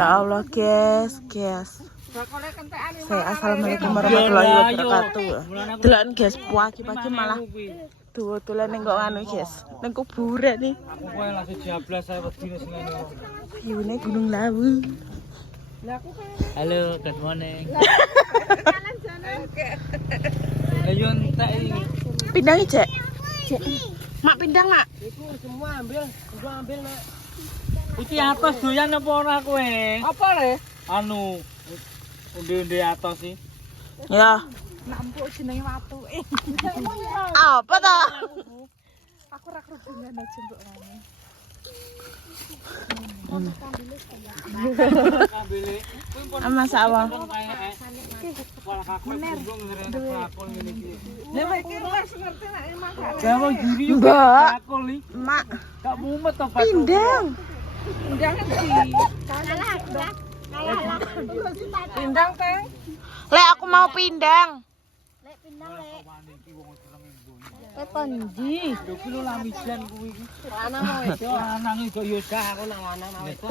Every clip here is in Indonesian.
Ya Allah, guys. Saya assalamualaikum warahmatullahi wabarakatuh. Delan guys, pagi-pagi malah dolan ning kok anu guys. Ning kuburan nih. Aku kowe langsung jablas saya wedi wis ngene. Viewnya Gunung Lawu. Halo, good morning. Ayo entek iki. Pindang Cek. Mak pindang, Mak. Iku semua ambil, Mak. Iki atas doyan apa ora kowe? Apa le? Anu undi-undi atas sih. Ya. Nampuk jenenge watu. Apa toh? Aku ra kerudungan aja mbok ngene. Ama sawa. Jawa giri yo Mbak. bakul iki. Mak, Gak mumet to bakul. pindang. Undang sih. Pindang teh. Lek aku mau pindang. Kondi. Lho kuwi lho lamijan kuwi iki. Lanang mau wedok. Lanang iki yo gak Aku nang lanang mau wedok.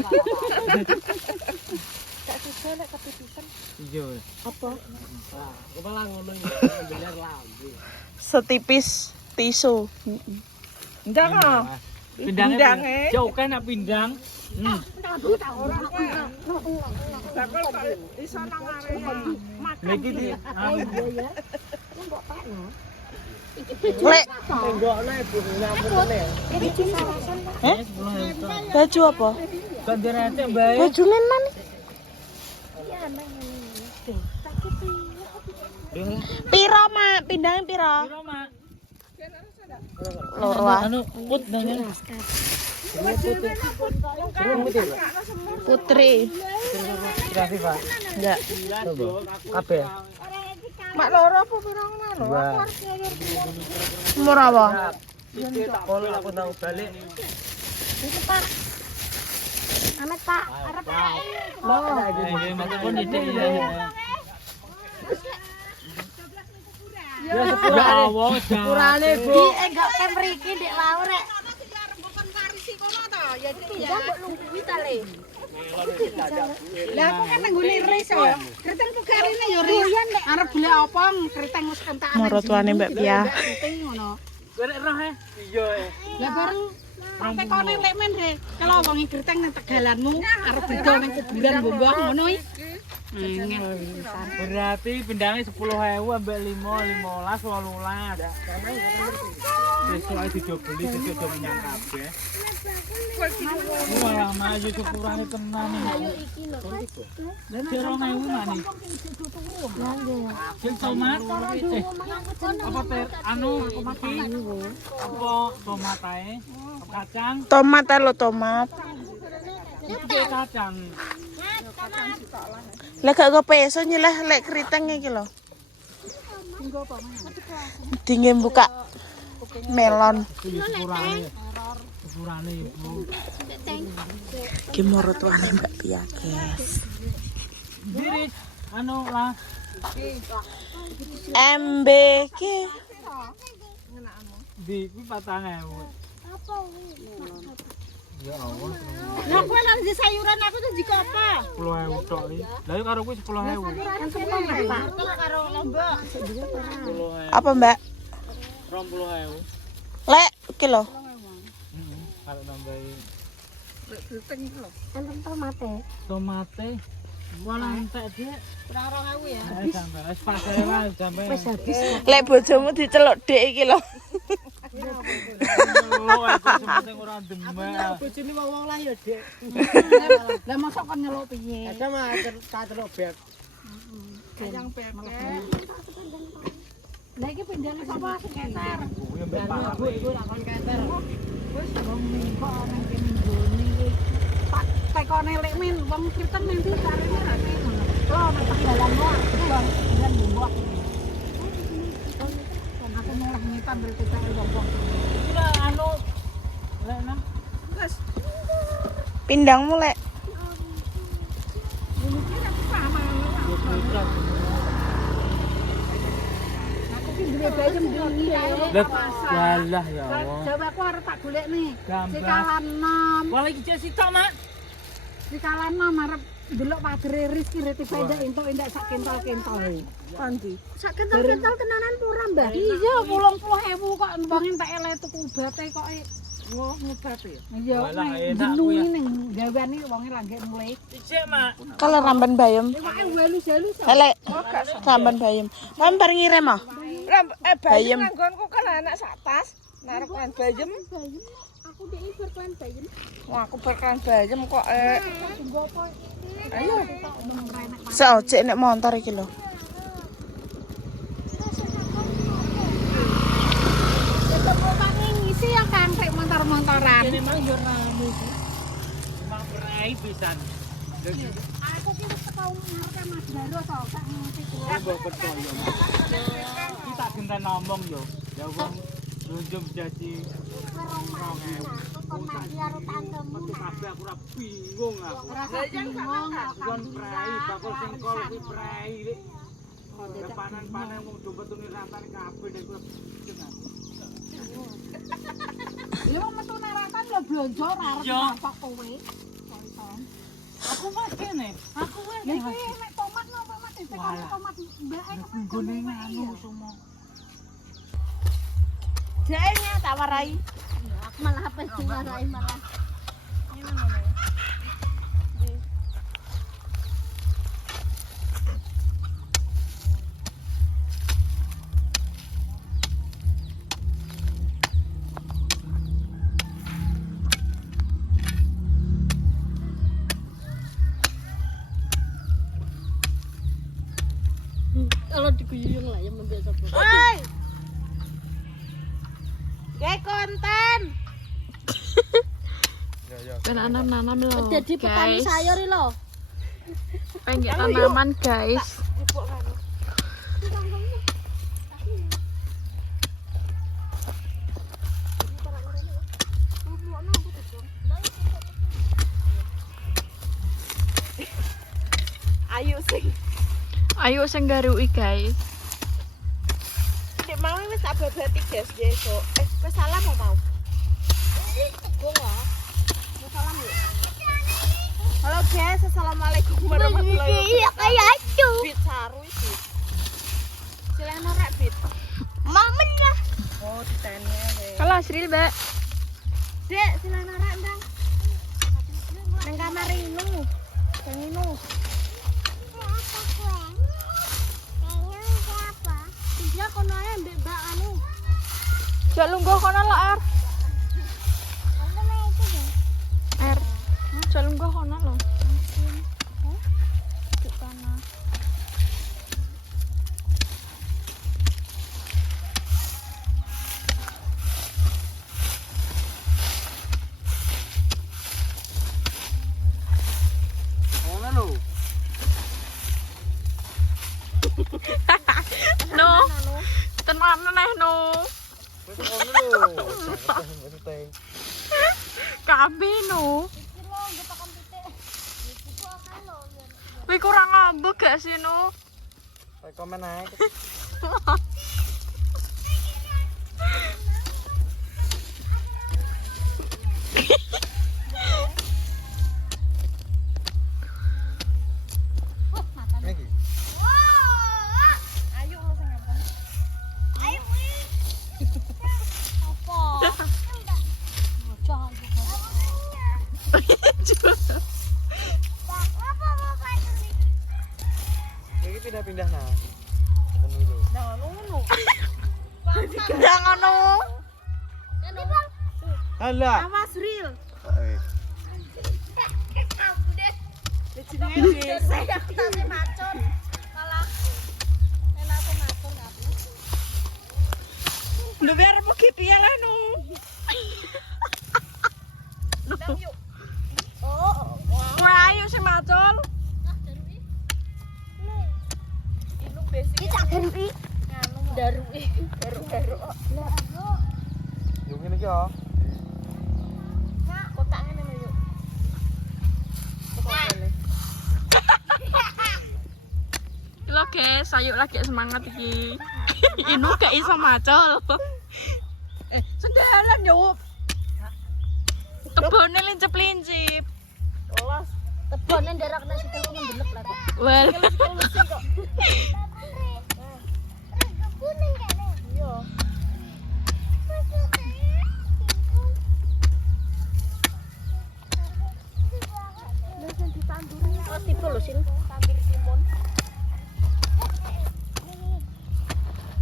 Gak susah lek kepipisan. iya. Apa? Aku malah ngono iki bener lambe. Setipis tisu. Ndang ah. Pindangnya jauh kan nak pindang. Bakal iso nang area. Lagi di Lek, tenggokne ibu nyamukne. baju apa? Ganjarate bae. Bajune mana? Piro, Mak? Pindangnya piro? Piro, Mak? Loro. Anu put nang. Putri. Kasih, Pak. Enggak. Kabeh. Mak loro apa piro ngono? Dua. Umur apa? Iki tak boleh aku tahu balik. Iki Pak. Amet Pak, arep Pak. Ini mantepun ide ya. Ya sepurane Bu. Di enggak ke mriki ndek wau rek. Lah aku kan nenggone ris ya. Kreteng pugarine ya ris. Arep golek apa kreteng wis kentak. Maratuane Mbak Pia. Ngono. Golek roh e. Iya. Lah bareng tekone lek men re. Kalau wong kreteng nang tegalanmu arep beda nang kuburan mbok ngono iki. Berarti pindangnya 10.000 ambek 5, 15, 18. Sesuai didobeli sesuk do menyang kabeh. Wah, maju syukurane tenan iki. Lah 2.000 mani. Sing tomat apa ter anu iki apa tomat ae? Kacang. Tomat lo tomat. Iki kacang. Lek gak go peso nyelah lek kriteng iki lho. Dingin buka melon. Sepurane Ibu. Ki maratuane Mbak Pia, guys. Diri anu lah MBK. di kuwi 4.000. Ya Allah. Lah kowe nang di sayuran aku tuh jiko apa? 10.000 tok iki. Lah yo karo kuwi 10.000. Karo lombok. 10.000. Apa, Mbak? 20.000. Lek iki lho. Kalau nambahin Kreteng iki lho. Enten tomate. tomate. Malah entek Dik. Ora 2.000 ya. Ayo sampe wis pasare wae sampe. Wis habis. Lek bojomu diceluk Dik iki lho. Lo aku sing ora demek. Bojone wong lah ya, Dik. Lah mosok kon nyeluk piye? Ada mah kaceluk beb. Kayang bebek. Lah iki pindhane sapa sekitar? Kuwi mbek Pak. Iku lak kon keter. Wis wong mingko nang kene nggone iki. Tak tekone lek men wong kriten nang ndi karene rene ngono. Oh, nang dalan luar. Wong dan mbok. Aku malah nyetan dari kita wong-wong. Iki lah anu lek nang Wes, Pindangmu lek. ini kira aku paham. Aku ki duwe bayi mendungi ae. Lah ya Allah. Jawa aku arep tak golek nih. Gamblas. Dikalan nom. Wah iki sitok, Mak. Dikalan nom arep delok padre Rizky rete pendek entuk sak kental-kental. Panti. Sak kental-kental tenanan ora, Mbah? Iya, 80.000 kok wong entek ele tuku obate kok. Oh, ngobat ya. Iya, Walah, enak jenungi ning gaweane wonge lagi mulai. Ijek, Mak. Kalau ramban bayam. Iwake halus-halus. Elek. Ramban bayam. Kamu bareng ngirim ah? Bayem nggonku kan anak sak tas, narukan bayem. Aku dhek berkuan bayem. Wah, aku berkan bayem kok Gopo iki. ayo. Seojek nek motor iki lho. Itu kok ngisi ya kan rek motor-motoran. Ini mang yo rame iki. Mang berai pisan. Aku ki wis teko ngarep Mas Daro to, sak ngerti kuwi. Mbok percaya. Kita genten ngomong yo. Ya wong lunjum jadi Kon mati karo tangkemu. metu kabeh aku ora bingung aku. Rasa bingung Kon prei bakul singkol kuwi prei. Panen-panen wong dompetune rantane kabeh nek kuwi. Ya wong metu naratan lho blonjo ora arep Iya. apa kowe. Aku wis kene. Aku wis. Ya iki nek tomat nopo Mas ditekan tomat mbak e Nggone nganu semua. Jane tak warai. aku malah apa diwarai malah. Kalau diguyur lah yang membiasa bro. Oi. Kayak konten. Kan nanam loh. Jadi petani sayur lho. Pengen tanaman guys. Ayo sing garui guys. Dek mau wis tak babati guys besok. Wis salam mau. Halo guys, assalamualaikum warahmatullahi wabarakatuh. Iya kayak itu. Bit saru iki. Silahkan rek bit. Mamen lah. Oh, ditanya deh. Kalau Asril, Mbak. Dek, silahkan rek ndang. Nang kamar Inu. Kang Inu. Dia kono ae mbek Mbak anu. Jak lungguh kono lo, Er. Er. Jak lungguh kono lo. Di sana. Ngono lho. No. Tenan neh no. Wis ngono lho. Kabeh no. Wih kurang ngambek gak sih no? Komen ae. Iki pindah-pindah nah. Dulu. Jangan no. Alah. Awas Ril. Lu biar pergi piye lah nu. Wah, ayo sing macul. Yo ngene iki ya. Lo guys, ayo lagi semangat iki. Inu gak iso macul. Sedalan yo. Kebone lincip-lincip. Olas. Kebone nderak nek sikil ku mendelep lah kok. Well. Oh, tipe lho sin. Tandur timun.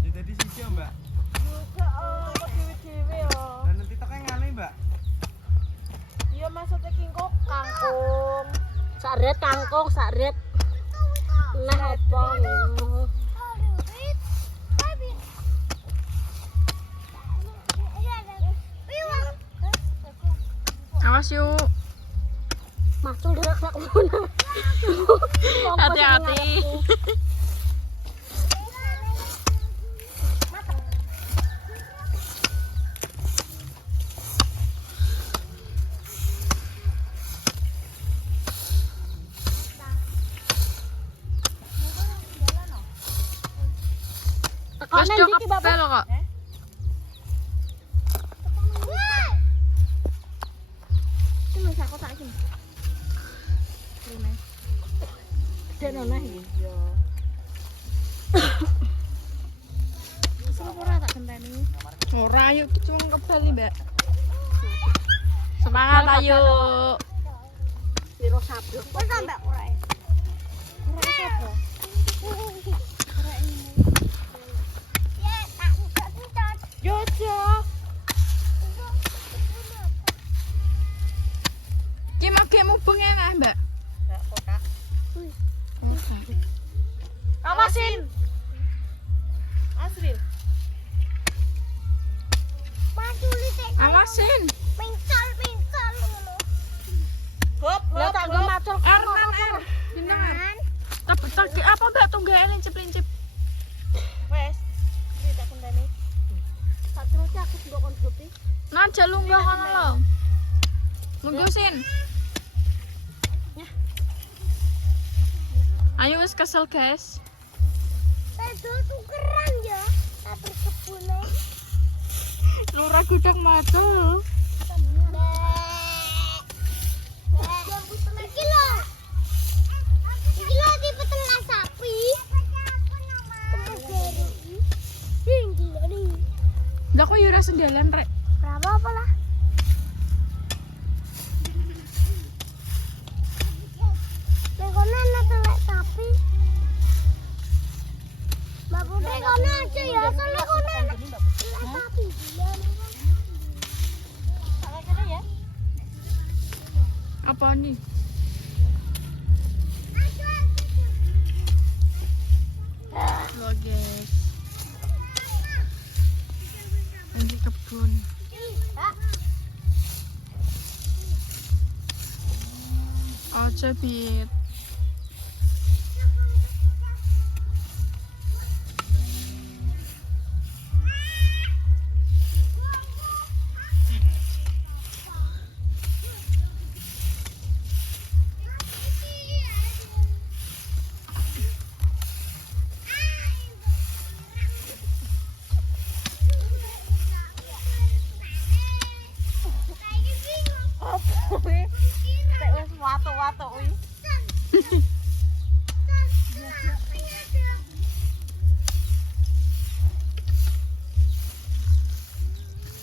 Ya tadi sisi Mbak. Juga dewe-dewe yo. Dan nanti tekan ngene Mbak. Iya maksudnya kingkok kangkung. Saret kangkung, saret. Nah, apa ngono. Awas yuk. Macul derak sak ngono. Hati-hati. Wes Tekanan cukup iki Bapak. pel kok. Iki lho sak kotak iki. Rene. Gede nona iki. Iya. Sapa ora tak genteni. Ora yuk cuma kebal nih, Mbak. Semangat ayo. Piro sablon. Wes sampe ora. Ora apa? Jojo. Ki mage mubeng enak, Mbak. Enggak kotak. Oke. Awasin. Asril. Awasin. Hop, Lah tak nggo macul Arnan. Pindah. Tapi apa Mbak tunggak lincip-lincip. wes. Iki tak genteni. tak terus aku nggo kon putih. Nah, aja lunggah kono lho. Lunggah sin. Ayo wis kesel, guys. Pedol tukeran ya. Tak berkebune. Lurah gudang macul. Iki lho tipe telas sapi. Tinggi nih. Lah kok yo ora sendalan rek. Berapa apa lah? Kono ana telek sapi. Mbak Putri kono aja ya, soalnya kono ana telek sapi. Apa nih? Loh guys. Ini kebun. Ojo bit. Tek wis watuk-watuk kuwi.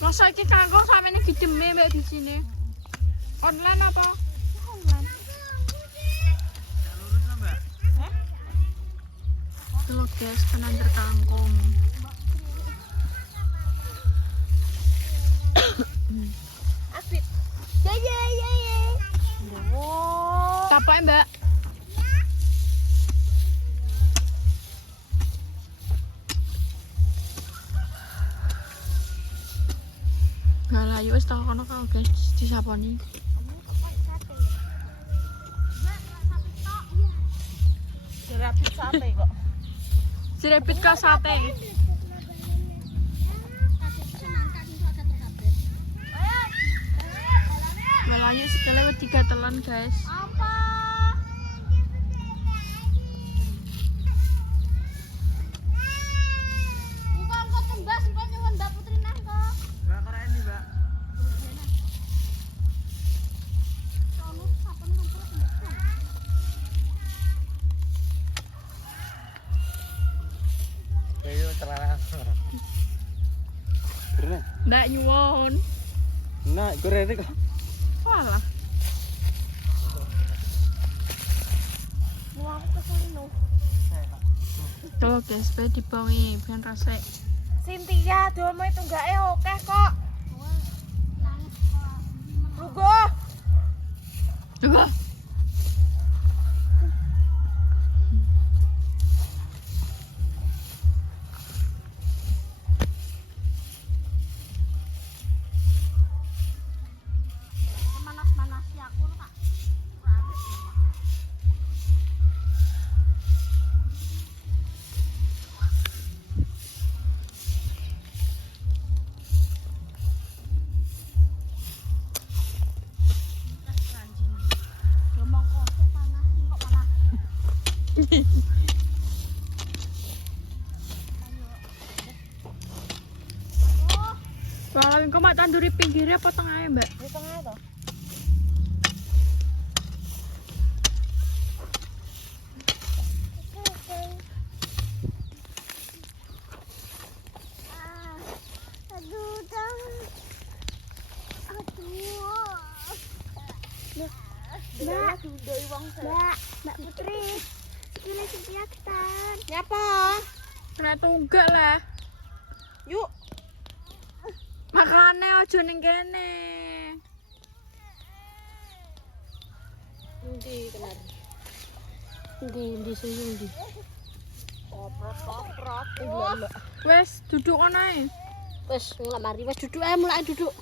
Masa iki kangkung samene gideme mbak di sini. Online apa? Online. Lurus lah Mbak. Tuh guys, penandur kangkung. Asik. Ya. Oh. Capek mbak. Galayu wis tak kono karo guys disaponi. Dirapit sate kok. Direpit ke sate. Galayu sekali 3 telan guys. Mbak keren nih Mbak. celana. Bener. Ndak nyuwun. Nah, goreng kok. Walah. Tuh guys, bae dibawi ben resik. Cynthia, domo itu enggak oke kok. Rugo. Juga. Panas-panas ya aku tak. Ngomong kok panas kok panas. Kalau engko mak tanduri pinggirnya apa tengahnya, Mbak? Di tengah toh. Aduh, dong. Aduh. Mbak Putri. Ini Cynthia ketan. Nyapa? Kena tunggak lah. Yuk. Makane aja ning kene. Ndi kenar. Ndi sing ndi. Koprot. Wes duduk kono ae. Wes ngamari wes duduk ae mulai duduk.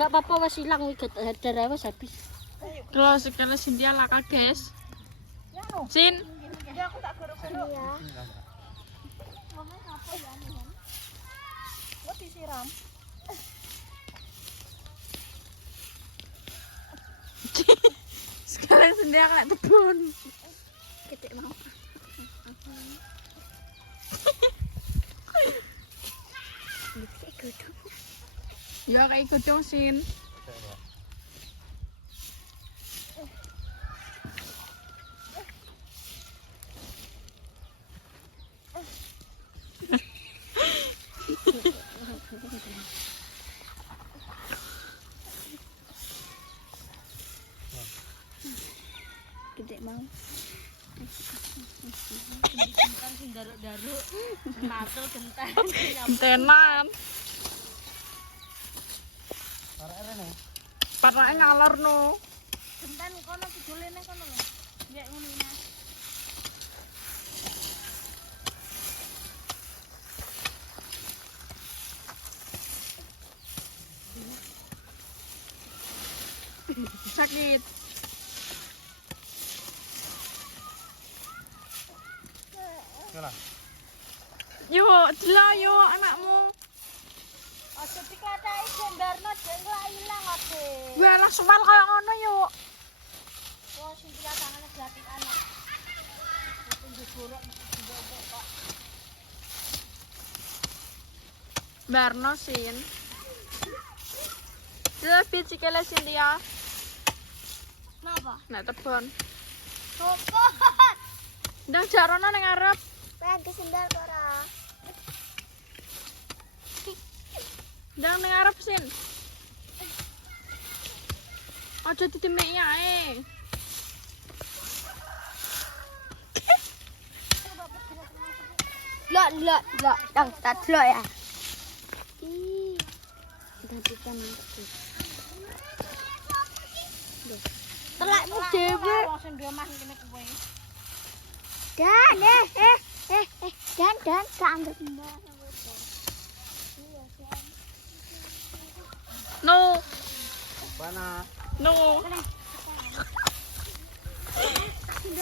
Gak apa-apa wes ilang wis darah wis habis. Kalau sekali Cynthia laka, guys. Sin. Ya aku tak gorok-gorok. Iya. Mau disiram. Sekali Cynthia kena tebon. Ketik mau. Ya kayak godong Sin. Ketik mau. Daruk-daruk. Matul gentan. Gentenan. Arek-arek nih. Patake ngalor no. Gentan kono dijule nang kono lho. Nggih ngono iki. Sakit. Yalah. Yuk, jela yuk anakmu. Aja dikatai gendarno jenglah ilang ade. Gue lah suwal kayak ngono yuk. Wah, Cynthia tangane gratis anak. Tunjuk gorok kok. Barno Sin. Lebih sikile Cynthia. Napa? Nek tebon. Sokot. Ndang jarona ning arep. Pengen sendal ora. Ndang ning arep Sin. Aja ditemeki ae. Lok, dang tak delok ya. Ih. Dadi kan aku. Telakmu dhewe. Wong sing duwe omah kene kuwe. Dan dan keanggap mbak. No. Mana? No.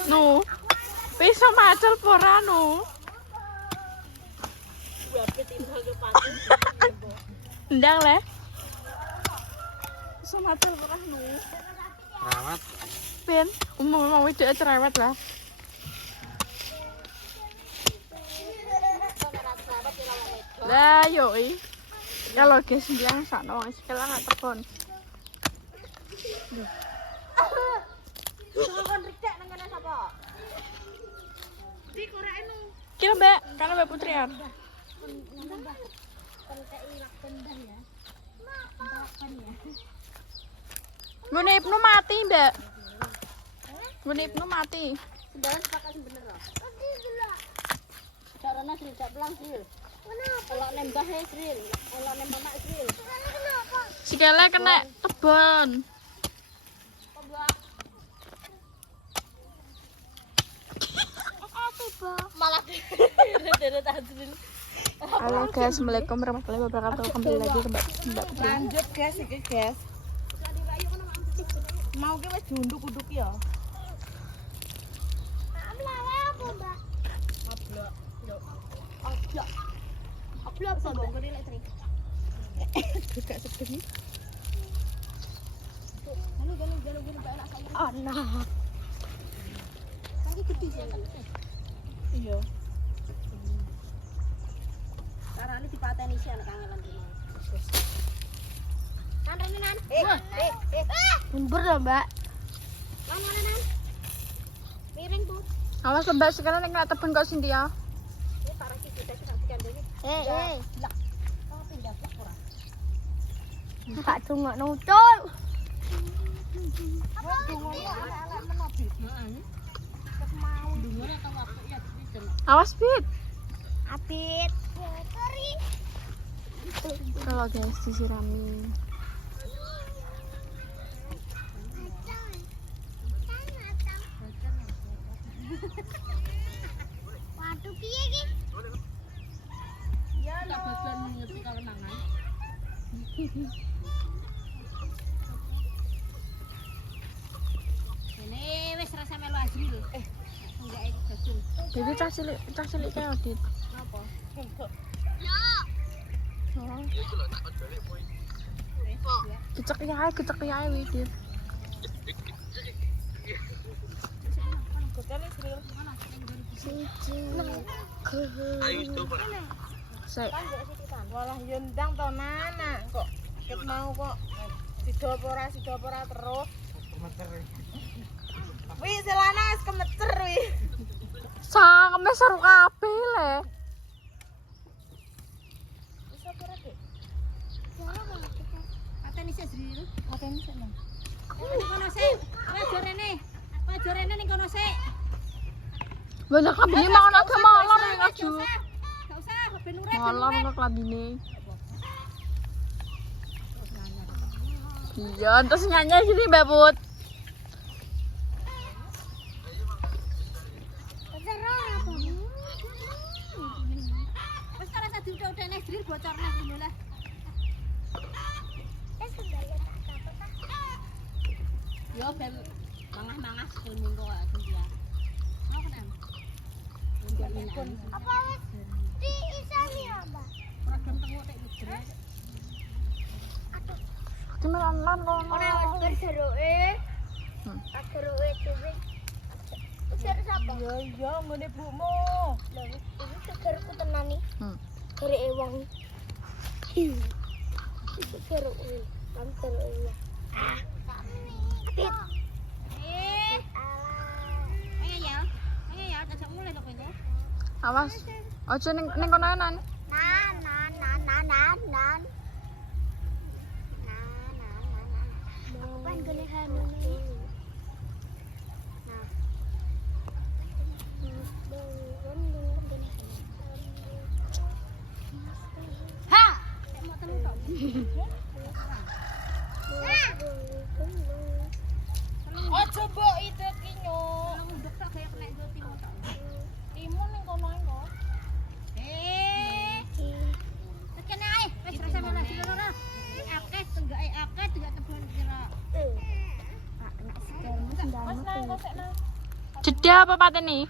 No. Bisa macul pora no. Ndang le. Bisa macul pora no. Rawat. Ben, umum mau wedok cerewet lah. Lah yoi. Kalau guys bilang sakno wong sekolah nggak tebon. Kon rikek nang kene sapa? Kira Mbak, karena Mbak Putri ya. Ngene Ibnu mati, Mbak. Ngene Ibnu mati. Sebenarnya sepakat bener loh. Caranya Sril, gak pelang Sril. Kalau nembah Sril, kalau nembah Sril. Sikile kena tebon. Malah deret Sril. Halo guys, assalamualaikum warahmatullahi wabarakatuh. Kembali lagi ke Mbak. Lanjut guys, iki guys. Mau ki wis diunduk-unduk ya. Ablok sama gede elektrik. Juga sedeng. Ganu gak enak saya. Anak. Kaki gede sih kan. Iya. Carane dipateni sih anak kangelan dulu. Kan Renan. Mundur lah, Mbak. Mana Nan? Miring tuh. Awas Mbak, sekarang kena tebon kok Cynthia. Ini parah sih kita sih nanti kandungnya. Lah. Kau pindah ke ora? Tak tunggu nucul. Apa? Ala menabi. Mau dungur atau apa ya? Awas Bit. Apit. Sorry. Kalau guys disirami. Waduh piye iki? Ya lho. Tak ngerti kenangan. Ini wis rasa melu Azril. Enggak iki gasul. Jadi cah cilik kayak Adit. Napa? Kecek ya Widit. Walah yendang to Nana kok ket mau kok sidopora terus. Wi selana wis kemecer wi. Sangeme seru kabeh le. Bisa pura Dek. Ateni sik Azril. Ateni sik nang. Ning kono sik. Wajorene ning kono sik. Banyak kabine mangan aja molor ya Kaju. Enggak usah, ben urip. Molor kok kabine. Iya, terus nyanyi sini Mbak Put. Wis ora tadi udah Azril bocorne ngono lah. Yo ben mangah-mangah kuning kok dia. Mau kan? Apa wis diisani ya, Mbak? Program tengok tek Idris. Cimelan lono. Ora wis geroke. Geroke dhewe. Ujar sapa? Iya ngene bumu. Lho, iki segerku tenan iki. Gereke wong. Geroke. Kan geroke. Adit. Ayo ya, tak mulai lho kowe. Awas. Aja ning kono nan. Nan. Apa yang gini hanu nih? Ha! Mau temu tok. Aja mbok ide ki nyuk. Nduk tok kaya kena go timu tok. Timun ning kono kok. Tekan ae, wis rasa melas loro. Akeh tenggake akeh tenggak tebon kira. Pak kena sikilmu sendalmu. Mas nang kok sik nang. Jeda apa pateni?